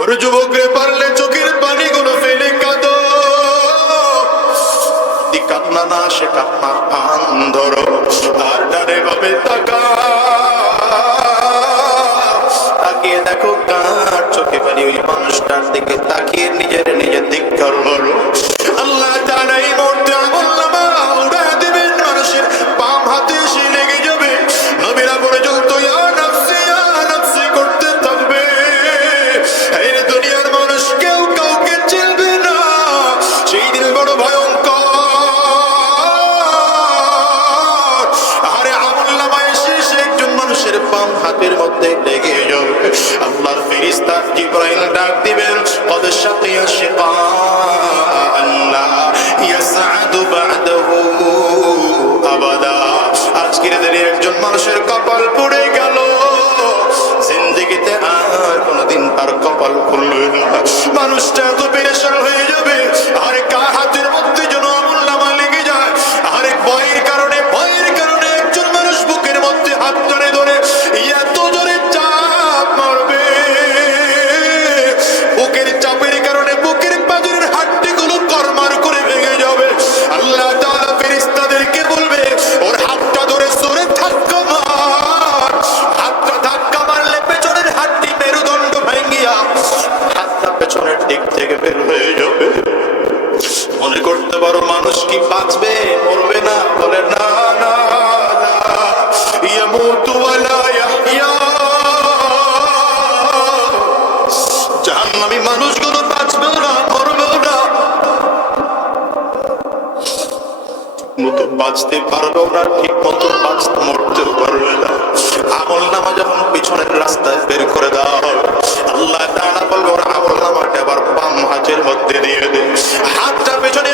ওর যুবকরে পারলে চোখের পানি গুলো ফেলে কাঁদ। কান্না না সে কান্না পান ধরো আর ডানে ভাবে তাকা। তাকিয়ে দেখো কার চোখে পানি। ওই মানুষটার দিকে তাকিয়ে নিজের নিজের ধিক্কার বলো বেড়ে সরল হয়ে বড় মানুষ কি বাঁচবে, মরবে না? বলে, না মতো বাঁচতে পারবেও না, ঠিক মতো বাঁচতে মরতে পারবে না। আমল নামা যখন পিছনের রাস্তায় বের করে দাও, আল্লাহ আমল নামাটা আবার বাম মধ্যে দিয়ে দে। হাতটা পেছনে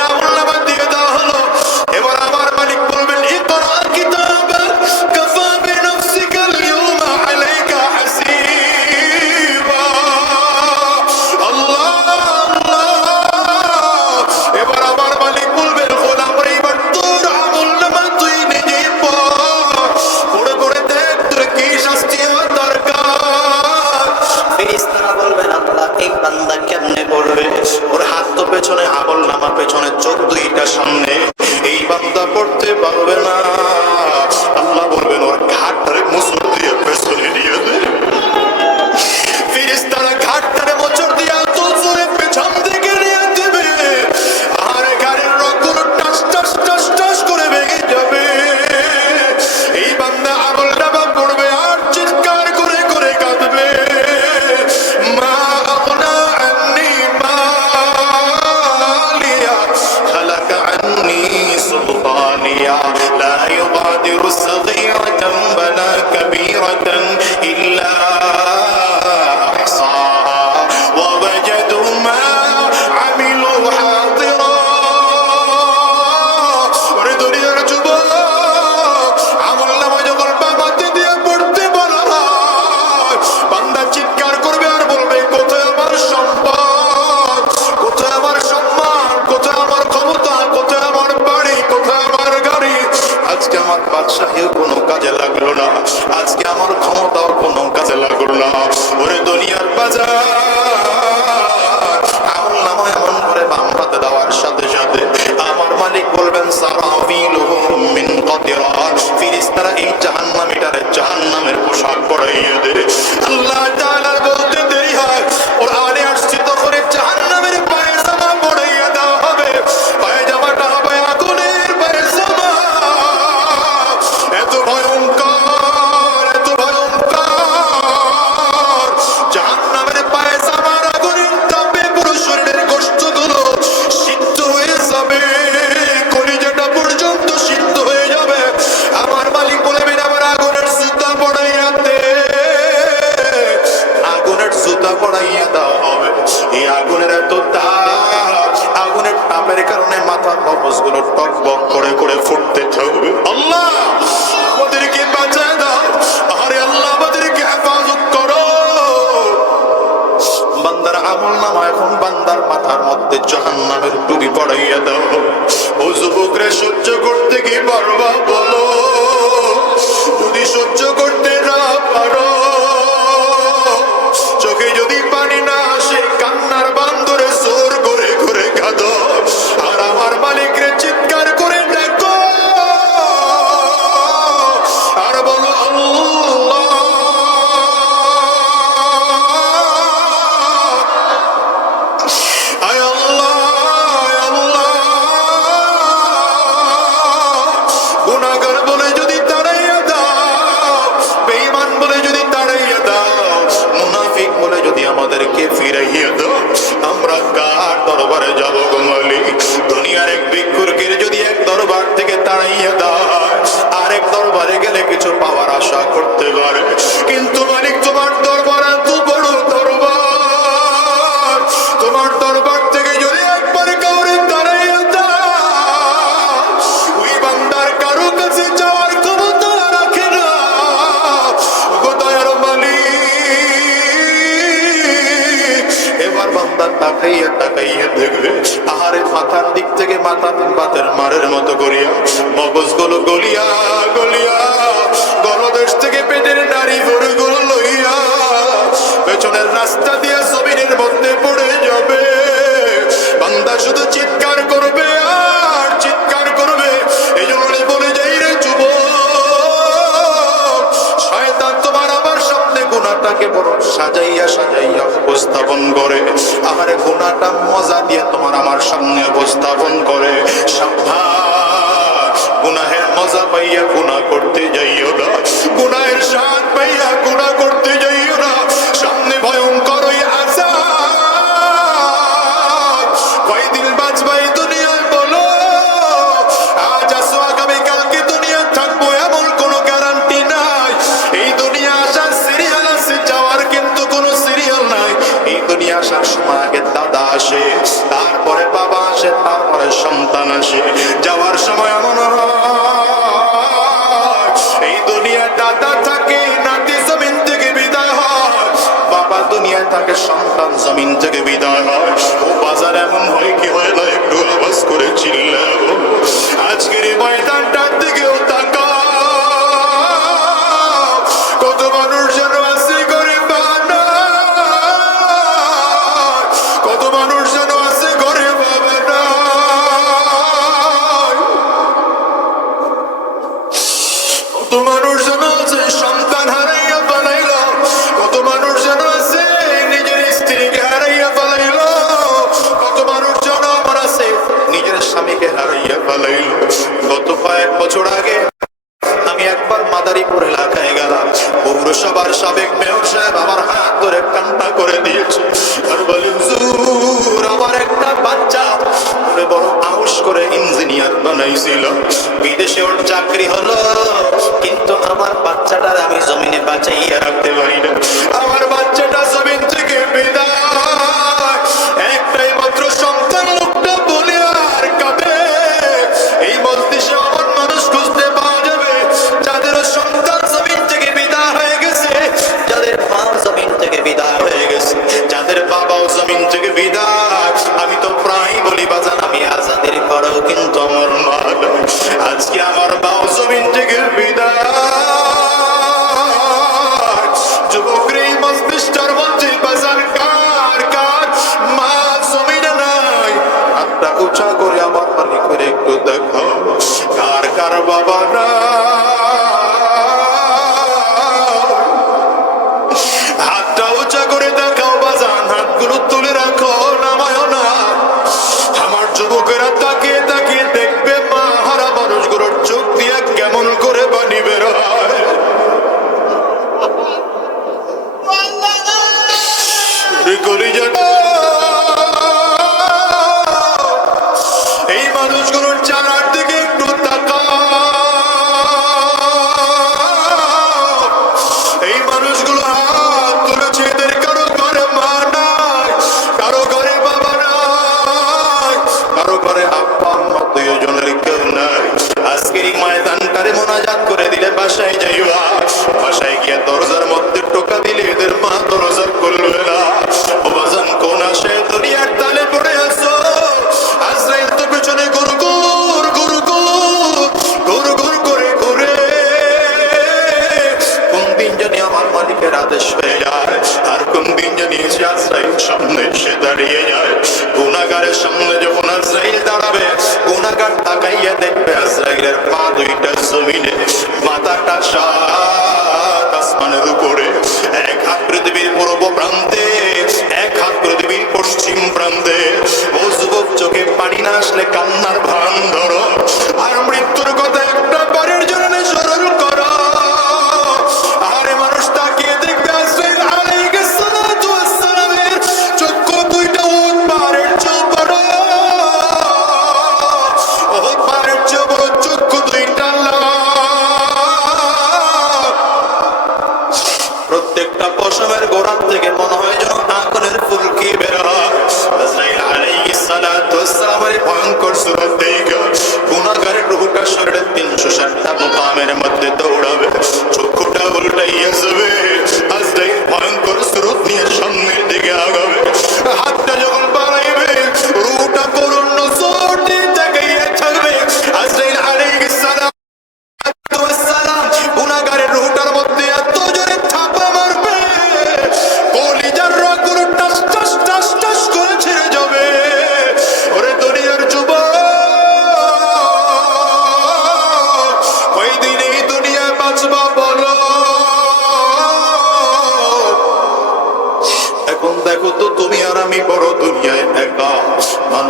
করতে পারবে না। يقدر الصغيرة লাগল না আজকে আমার ক্ষমতা অর্পণ আমল নামা এখন বান্দার মাথার মধ্যে জাহান্নামের টুপি পড়াইয়া দাও। ও যুবকরে সহ্য করতে গিয়ে বারবার তাকাইয়া তাকাইয়া দেখবে, আহারে মাথার দিক থেকে মাথা পাতার মারের মতো করিয়া মগজগুলো গলিয়া গলিয়া গণদেশ থেকে পেটের নারী গরুগুলো লইয়া পেছনের রাস্তা দিয়া জমিনের মধ্যে পড়ে যাবে। বান্দা শুধু চিৎকার করবে আর চিৎকার করবে, এই জন্য বলে যাই রে যুব শয়তান তোমার আমার সামনে গুণাটাকে বড় সাজাইয়া তোমার সামনে উপস্থাপন করে সাবধান। গুনাহের মজা পাইয়া গুনাহ করতে যাইও না। গুণ জমিন থেকে বিদায় হয়। বছর আগে আমি একবার মাদারীপুর এলাকায় গেলাম। পৌরসভার সাবেক মেয়র সাহেব আমার হাত ধরে কান্না করে দিয়েছে। আর বলেন আমার একটা বাচ্চা। বড় করে ইঞ্জিনিয়ার বানাইছিল। বিদেশে ওর চাকরি হলো, কিন্তু আমার বাচ্চাটার আমি জমিনে বাঁচাইয়া রাখতে পারি না। আমার বাচ্চাটা জমিন থেকে আজরাইল সামনে সে দাঁড়িয়ে যায়। গুণাগারের সামনে যখন আজরাইল দাঁড়াবে, গুণাগার তাকাইয়া দেখবে আজরাইলের পা দুইটা জমিনে, মাথাটা সার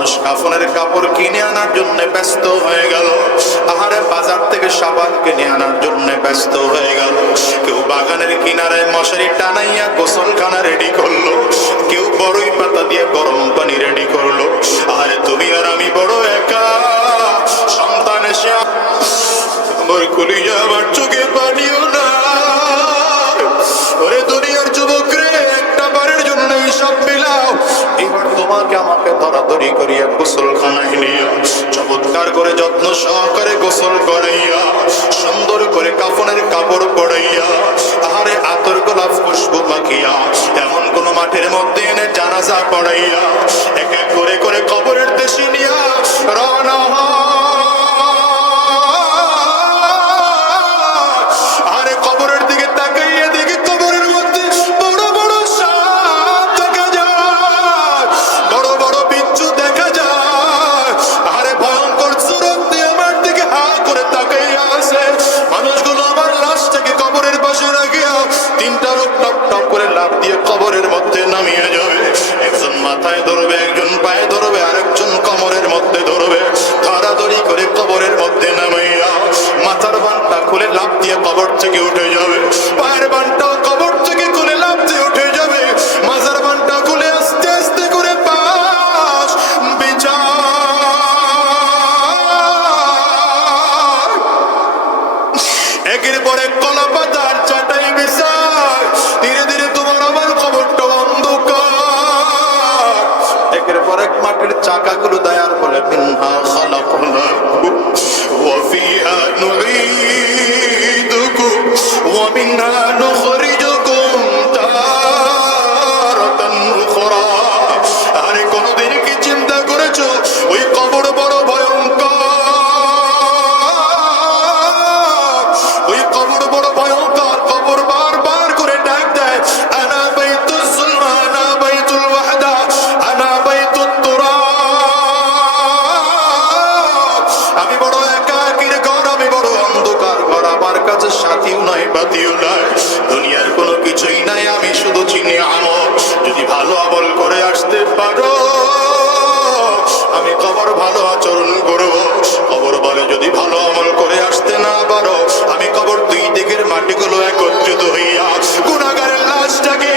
মানুষ কাফনের কাপড় কিনে আনার জন্য ব্যস্ত হয়ে গেল। আহারে বাজার থেকে সাবান কিনে আনার জন্য ব্যস্ত হয়ে গেল। কেউ বাগানের কিনারে মশারি টানাইয়া গোসলখানা রেডি করল। কেউ বড়ই পাতা দিয়ে গরম পানি রেডি করল। আর তুমি আর আমি বড় একা। সন্তান এসে আমার কুলিয়া আমার চোখে পানিও না। ওরে দুনিয়ার যুবক রে একটা বারের জন্য সব মিলাও। তোমাকে আমাকে ধরাধরি করিয়া গোসলখানায় নিয়া চমৎকার করে যত্ন সহকারে গোসল করাইয়া, সুন্দর করে কাফনের কাপড় পড়াইয়া আহারে আতর গোলাপ খুশবু মাখিয়া, এমন কোন মাঠের মধ্যে এনে জানাজা পড়াইয়া, এক এক করে করে কবরের দেশে নিয়া রওনা হয়। خلقناكم وفيها نعيدكم ومنها نخرجكم লজ্জিত হইয়া গুণাগারের লাশটাকে